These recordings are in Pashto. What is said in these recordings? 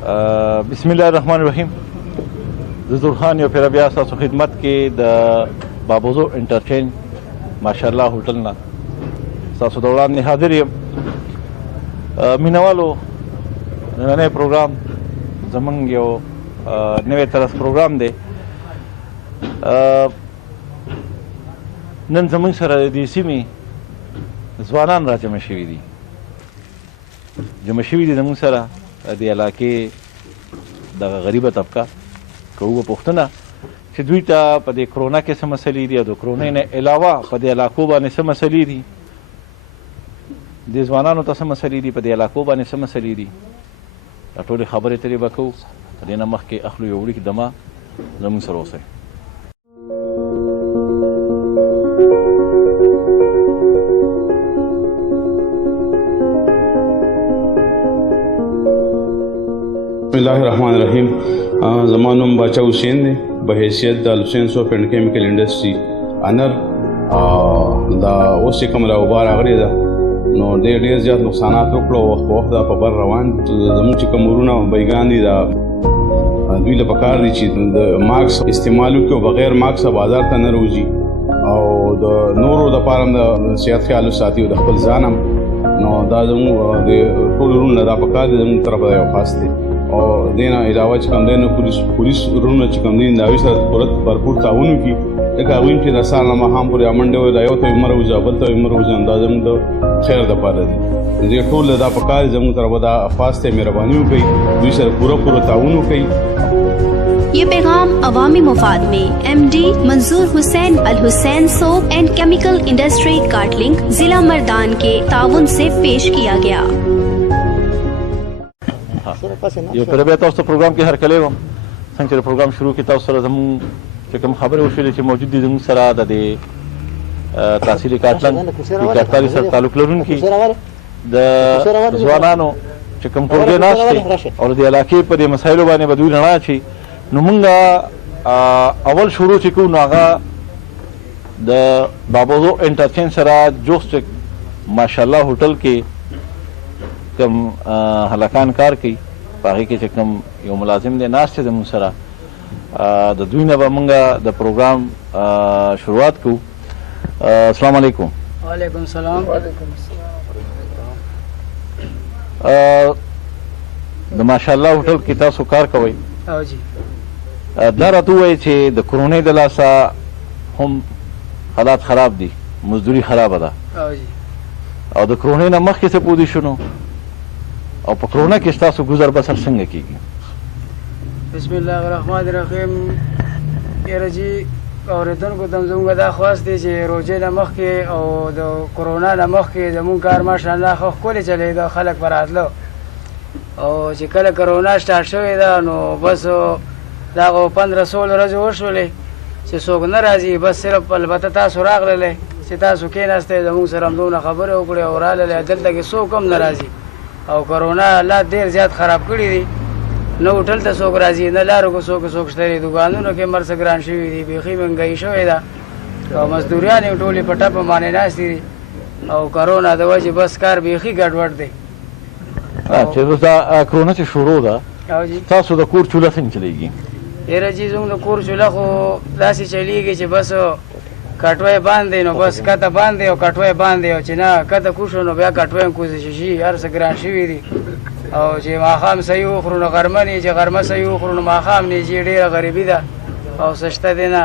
بسم الله الرحمن الرحیم. د زور خان یو پیر بیا تاسو خدمت کې د بابوزو انټرچینج ماشاءالله هوټل نه تاسو د وړاندې حاضر یم. مینوالو نننی پروګرام زمونږ یو نوی طرز پروګرام دی. نن زمونږ سره د دې سیمې ځوانان را جمع شوي دي زمونږ سره د دې علاقې دغه غریبه طبقه کوو پوښتنه چې دوی ته په دې کرونا کې څه مسلې دي او د کرونا نه علاوه په دې علاقو باندې څه مسلې دي، دې ځوانانو ته څه مسلې دي، په دې علاقو باندې څه مسلې دي. دا ټولې خبرې ترې به کوو. په دې نه مخکې اخلو یو وړوکې دمه زموږ سره اوسئ. بسم الله الرحمن الرحیم. زما نوم باچا حسین دی په حیثیت د الحسین سوپ اینډ کیمیکل انډسټري انر. دا اوس چې کوم راوبار راغلی ده نو ډېر زیات نقصانات وکړو. وخت په وخت دا په بر روان زموږ چې کوم ورونه بیګان دي دا دوی له پکار دي چې د ماکس استعمال وکړي او بغیر ماکس بازار ته نه روځي او د نورو دپاره هم د صحت خیال وساتي او د خپل ځان هم. نو دا زموږ د ټولو ورونه دا پکار دي زموږ طرفه یو خاص دی. او دې نه علاوه چې کوم دی نو پولیس ورونه چې کوم دي د هغوی سره پوره بھرپور تعاون وکړي ځکه هغوی چې د سهار نه ماښام پورې منډې وایي دا یو ته یې مه روځه بل ته یې مه روځه دا زموږ د خیر دپاره دي. دې ټول دا پکار دي زموږ طرفه دا خاص دی مهرباني وکړئ دوی سره پوره تعاون وکړئ. ये पैगाम अवामी मुफाद में MD Manzoor Hussain Al Hussain soap and chemical industry Katlang जिला मर्दान के ताउन से पेश किया गया. یو پر بیا تاسو پروګرام کې هرکلی وم څنګه چې پروګرام شروع کړي تاسو سره زموږ چې کوم خبرې وشولې چې موجود دي زموږ سره د دې تحصیلي کارتلنګ کارتاري سره تعلق لرونکي د ځوانانو چې کوم ټولګی ناست دی او د دې علاقې په دې مسایلو باندې به دوی رڼا اچي. نو مونږ اول شروع چې کوو نو هغه د بابوزو انټرچینج سره جوست ماشاءالله هوټل کې کوم هلکان کار کوي په هغې کې چې کوم یو ملازم دی ناست دی زموږ سره د دوی نه به مونږ د پروګرام شروعات کوو. السلام علیکم. وعلیکم السلام. د ماشاءالله هوټل کې تاسو کار کوئ. او جی دا راته ووایئ چې د کورونۍ د لاسه هم حالات خراب دي، مزدوري خرابه ده او جی او د کورونۍ نه مخکې څه پوزیشن و او په کرونا کې ستاسو ګذر بسر څنګه کېږي؟ بسم الله الرحمن الرحیم. یاره جي اورېدونکو ته زموږ دا خواست دی چې روژې نه مخکې او د کرونا نه مخکې زموږ کار ماشاءالله ښه ښکلې چلېده، خلک به راتله او چې کله کرونا سټارټ شوې ده نو بس دغه 15-16 ورځې وشولې چې څوک نه راځي، بس صرف البته تاسو راغللی چې تاسو کېناستئ زموږ سره همدومره خبرې وکړې او راللی. دلته کې څوک هم نه راځي او کرونا الله ډېر زیات خراب کړي دي. نه هوټل ته څوک راځي نه لارو کې څوک شته دي، دوکانونو کې مرڅه ګران شوي دي، بیخي مهنګایي شوې ده او مزدوریان یې ټولې په ټپه باندې ناستې دي او کرونا د وجې بس کار بیخي ګډوډ دی. چې دا کرونا چې شروع ده او جي تاسو د کور چوله څنګه چلېږي؟ یاره جي زموږ د کور چوله خو داسې چلېږي چې بس کټوی باندې نو بس کته باندې او کټوی باندې او چې نه کته کوشو نو بیا کټوی هم کوزش شي، هر څه ګران شوي دي او چې ماښام صحیح وخورو نو غرمه نه چې غرمه صحیح وخورو نو ماښام نه چې ډېره غریبي ده او سشته دی نه،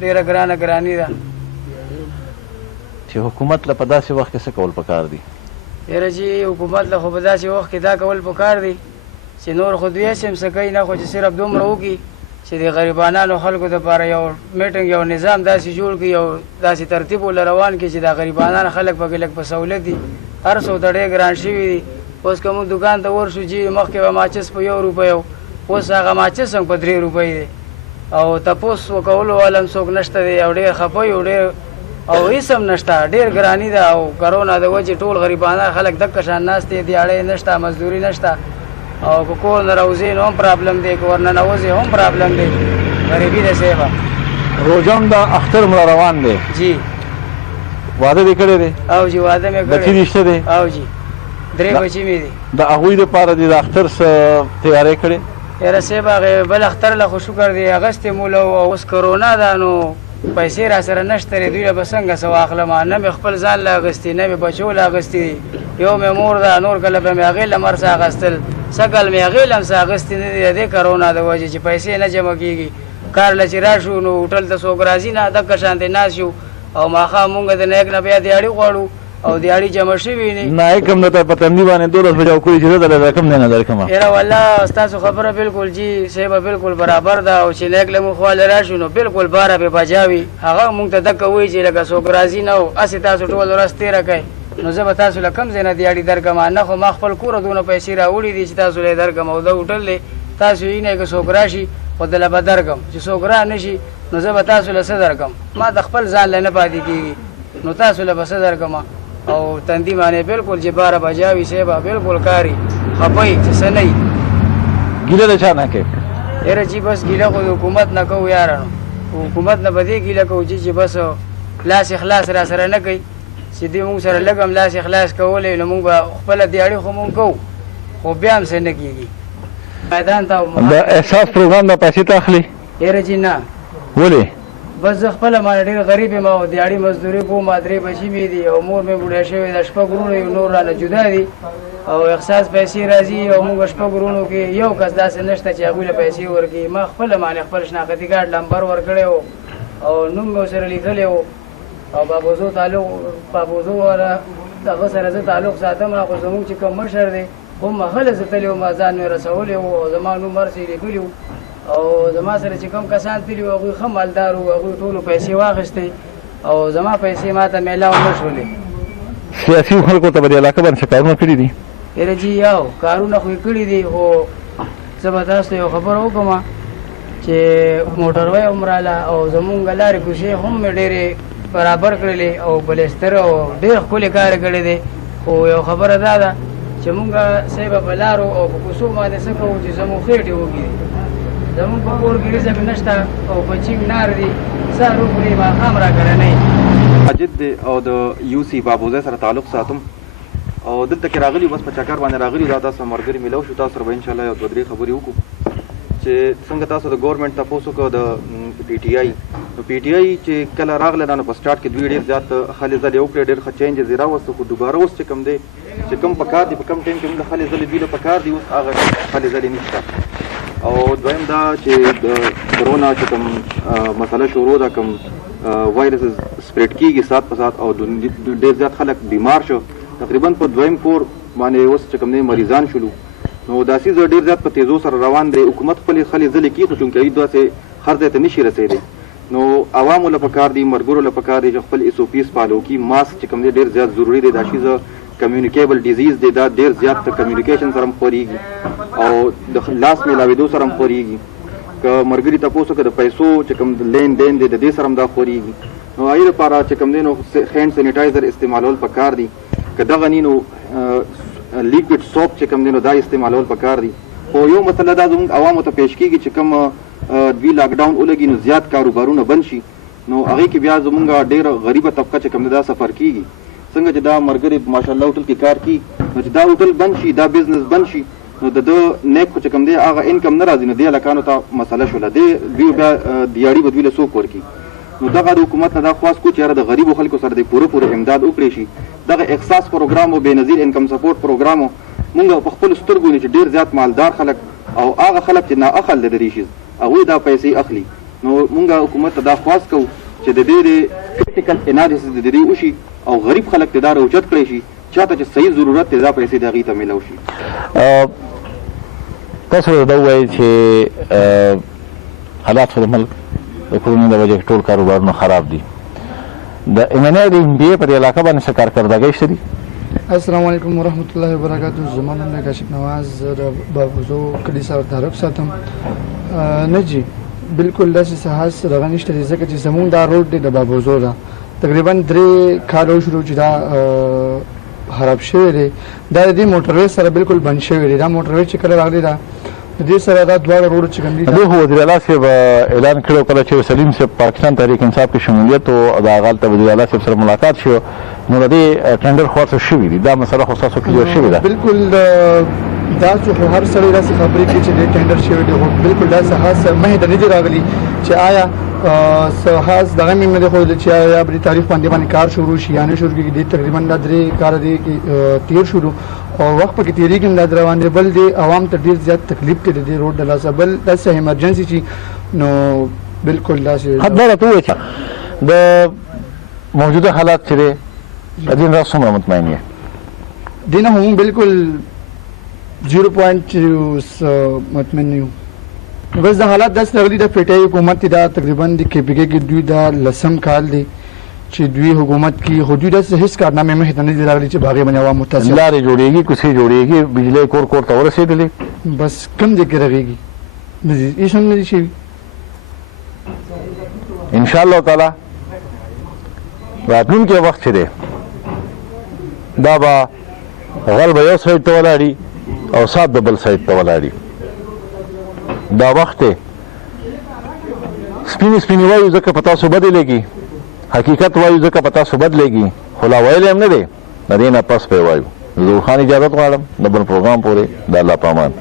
ډېره ګراني ده. چې حکومت له په داسې وخت کې څه کول پکار دي؟ یاره جي حکومت له خو په داسې وخت کې دا کول پکار دي چې نور خو دوی هسې هم څه کوي نه، خو چې صرف دومره وکړي چې د غریبانانو خلکو دپاره یو میټنګ یو نظام داسې جوړ کړي یو داسې ترتیب ورله روان کړي چې دا غریبانان خلک پکې لږ په سهولت دي. هر څه ته ډېر ګران شوي دي. اوس که موږ دوکان ته ورشو جي مخکې به ماچس په 1 روپۍ و، اوس هغه ماچس هم په 3 روپۍ دی او تپوس وکولو والا هم څوک نشته دی او ډېر خفه یو ډېر او هېڅ هم نشته، ډېر ګراني ده او کرونا د وجې ټول غریبانه خلک دکه شان ناست دي، دیاړۍ نشته، مزدوري نشته او که کور نه راوځې نو هم پرابلم دی، که ورنه نوځې هم پرابلم دی، غریبي ده صاحبه. روژه هم د اختر مړه روان دی جی. واده دې کړی دی؟ او جي واده مې کړی. بچي دې شته دی؟ او جي 3 بچي مې دي. د هغوی دپاره دې د اختر څه تیاری کړې؟ یاره صاحب هغې بل اختر له خو شکر دی اغستې موله او اوس کرونا ده نو پیسې را سره نشته دی دوی له به څنګه څه واخلم نه مې خپل ځان له اغستې نه مې بچو له اغستې یو مې مور ده نور کله به مې هغې له مر څه اخیستل سږ کال مې هغې له هم څه اخیستې نه دي د دې کرونا د وجې چې پیسې نه جمع کېږي کار له چې راشو نو هوټل ته څوک راځي نه دغه شانتې ناست شو او ماښام مونږ د نایک نه بیا دیاړي غواړو او دیاړي جمع شوي نه نایک هم درته په تندي باندې 12 بجه وکړي چې زه درله رقم نه درکړم. یاره والله ستاسو خبره بالکل جي صاحبه بالکل برابر ده او چې نایک له مونږ خواله راشو نو بالکل 12 بجه وي هغه مونږ ته دغه وایي چې لکه څوک راځي نه او هسې تاسو ټول ورځ تېره کوئ نو زه به تاسو له کوم ځای نه دیاړي درکړم نه خو ما خپل کوره دونه پیسې راوړي دي چې تاسو له یې درکړم او د هوټل دی تاسو یې نه که څوک راشي خو دله به درکړم چې څوک را نه شي نو زه به تاسو له څه درکړم ما د خپل ځان له نه پاتې کېږي نو تاسو له به څه درکړم او تندي باندې بالکل چې 12 بجه وي صاحبه بالکل کاري خپئ چې څه نه وي. ګیله د چا نه کوې؟ یاره چې بس ګیله خو د حکومت نه کوو یارانو حکومت نه به دې ګیله کوو چې بس لاس اخلاص را سره نه کوي چې دې مونږ سره لږ هم لاس اخلاص کولی نو مونږ به خپله دیاړي خو مونږ کوو خو بیا هم څه نه کېږي میدان ته د احساس پروګرام نه پیسې ته اخلي؟ یاره چې نه. ولې؟ بس زه خپله مانه ډېر غریب یم او دیاړي مزدوري کوم ما 3 بچي مې دي او مور مې بوډا شوې ده 6 وروڼه یو نور رانه جدا دي او احساس پیسې راځي او موږ 6 وروڼو کې یو کس داسې نشته چې هغوی له پیسې ورکړي ما خپله مانې خپل شناختي کارډ نمبر ورکړی و او نوم مې ورسره لیکلی و او بابوزو تعلق بابوزو والا دغه سره زه تعلق ساتم خو زموږ چې کوم مشر دی هم هغه زه تللی وم ځان مې رسولی و او زما نوم هر څه یې لیکلي و او زما سره چې کوم کسان تللي وو هغوی ښه مالدار وو هغوی ټولو پیسې واخیستې او زما پیسې ما ته میلاو نه شولې. سیاسي خلکو ته به د علاقه باندې څه کارونه کړي دي؟ یاره جي یو کارونه خو یې کړي دي خو زه به تاسو ته یو خبره وکړم چې موټروی هم راله او زمونږ لارې کوشې هم مې ډېرې برابر کړلې او بلستر او ډېر ښکلې کار کړی دی خو یو خبره دا ده چې مونږ صاحبه په لارو او په کوڅو باندې څه کوو چې زموږ خېټې وګړي زموږ په کور کې رزق نشته او په چینګ نار دي سهار وخوري ماښام را کره نه ماجد دی او د یو سی بابوزی سره تعلق ساتم او دلته کې راغلي بس په چکر باندې راغلي دا تاسو ملګري میلاو شو تاسو سره به انشاءالله یو 2-3 خبرې وکړو چې څنګه تاسو د ګورنمنټ تپوس وکړو د پی ټي آی نو پی ټي آی چې کله راغله نو په سټارټ کې دوی ډېر زیات خالي ځلې وکړې ډېر ښه چینجز یې راوسته خو دوباره اوس چې کوم دی چې کوم په کار دي په کوم ټایم کې موږ د خالي ځلې دوی له په کار دي اوس هغه خالي ځلې نشته او دویم دا چې د کرونا چې کوم مسله شروع ده کوم وایرس سپریډ کېږي سات په سات او ډېر زیات خلک بیمار شو تقریبا په دویم کور باندې اوس چې کوم دی مریضان شولو نو دا سیز ډېر زیات په تیزو سره روان دی حکومت خپلې خلې ځلې کېږي خو چونکې داسې هر ځای ته نشي رسېدی نو عوامو له پکار دي مرګرو له پکار دي چې خپل اس او پیس فالو کړي ماسک چې کوم دی ډېر زیات ضروري دی دا شیزه کمیونیکیبل ډیزیز دی دا ډېر زیات کمیونیکیشن سره هم خورېږي او د لاس میلاوېدو سره هم خورېږي که مرګري تپوس وکړه د پیسو چې کوم لین دین دی د دې سره هم دا خورېږي نو هغې لپاره چې کوم دی نو هینډ سینیټایزر استعمالول پکار دي که دغه نی نو لیکوډ سوپ چې کوم دی نو دا استعمالول پکار دي خو یو مسله دا زموږ عوامو ته پیش کېږي چې کوم دوی لاکډاون ولګي نو زیات کاروبارونه بند شي نو هغې کې بیا زموږ ډېره غریبه طبقه چې کوم دی دا سفر کېږي څنګه چې دا مرګري ماشاءالله هوټل کې کار کوي نو چې دا هوټل بند شي دا بزنس بند شي نو د ده نیک خو چې کوم دی هغه انکم نه راځي نو دې هلکانو ته مسله شوله دوی بیا دیاړي به دوی له څوک ورکړي نو دغه د حکومت نه دا خواست کو چې یاره د غریبو خلکو سره د پوره امداد وکړی شي دغه احساس پروګرام او بېنظیر انکم سپورټ پروګرام مونږ په خپلو سترګو وینو چې ډېر زیات مالدار خلک او هغه خلک چې نااخل د دې شیز هغوی دا پیسې اخلي نو مونږ حکومت ته دا خواست کوو چې د دې د کریټیکل انالیسس د دې وشي او غریب خلک ته دا راوچت کړی شي چاته چې صحیح ضرورت دی دا پیسې د هغې ته میلاو شي. تاسو دا ووایئ چې حالات خو د ملک د کرونا د وجې ټول کاروبارونه خراب دي د MNA د MBA په دې علاقه باندې څه کارکردګۍ شته دي؟ السلام علیکم ورحمت الله وبرکاتو زما نوم دی کاشف نواز د بابوزو کلي سره تعلق ساتم نه جي بالکل داسې څه خاص رغه نشته دی ځکه چې زموږ دا روډ دی د بابوزو ده تقریبا 3 کال وشو چې دا خراب شوی دی دا د دې موټروی سره بالکل بند شوی دی دا موټروی چې کله راغلی ده د دې سره دا دواړه روډ چې کوم دي دغه وزیر اعلی صاحب اعلان کړو کله چې سلیم صاحب پاکستان تحریک انصاف کې شمولیت او د هغه ته وزیر اعلی صاحب سره ملاقات شو نو د دې ټینډر خاص شوی دی دا مسله خو تاسو کلیو شوی ده بالکل دا څه هر سړی داسې خبرې کوي چې د ټینډر شوی دی خو بالکل دا څه خاص مه د نه دي راغلي چې آیا څه خاص دغه مې نه دی ښودلی چې آیا په دې تاریخ باندې کار شروع شي یا نه شروع کېږي دې تقریبا دا 3 کار دی تیر شروع او وخت پکې تېرېږي هم دا روان دی بل دی عوام ته ډېر زیات تکلیف دی د دې روډ د لاسه بل داسې ایمرجنسي چې نو بالکل داسې خبره راته ووایه چې د موجوده حالات چې دی د دې نه څومره مطمئن یې دې نه هم بالکل 0.2 مطمئن نه یو بس د حالات داسې راغلي د پیټۍ حکومت دی دا تقریبا د KPK کې دوی دا 10م کال دی چې دوی حکومت کې خو دوی داسې هېڅ کارنامې مخې ته نه دي راغلي چې په هغې باندې عوام متاثر لارې جوړېږي کوڅې جوړېږي بجلی کور کور ته ورسېدلې بس کوم ځای کې رغېږي هېڅ هم نه دي شوي انشاءالله تعالی راتلونکی وخت چې دی دا به غل به یو سایډ ته ولاړي او سات د بل سایډ ته ولاړي دا وخت دی سپینې سپینې وایو ځکه په تاسو بدلېږي حقیقت وایو ځکه په تاسو بدلېږي خو لا ویلی هم نه دی د دې نه پس به یې وایو زه خان اجازت غواړم د بل پروګرام پورې د الله په امان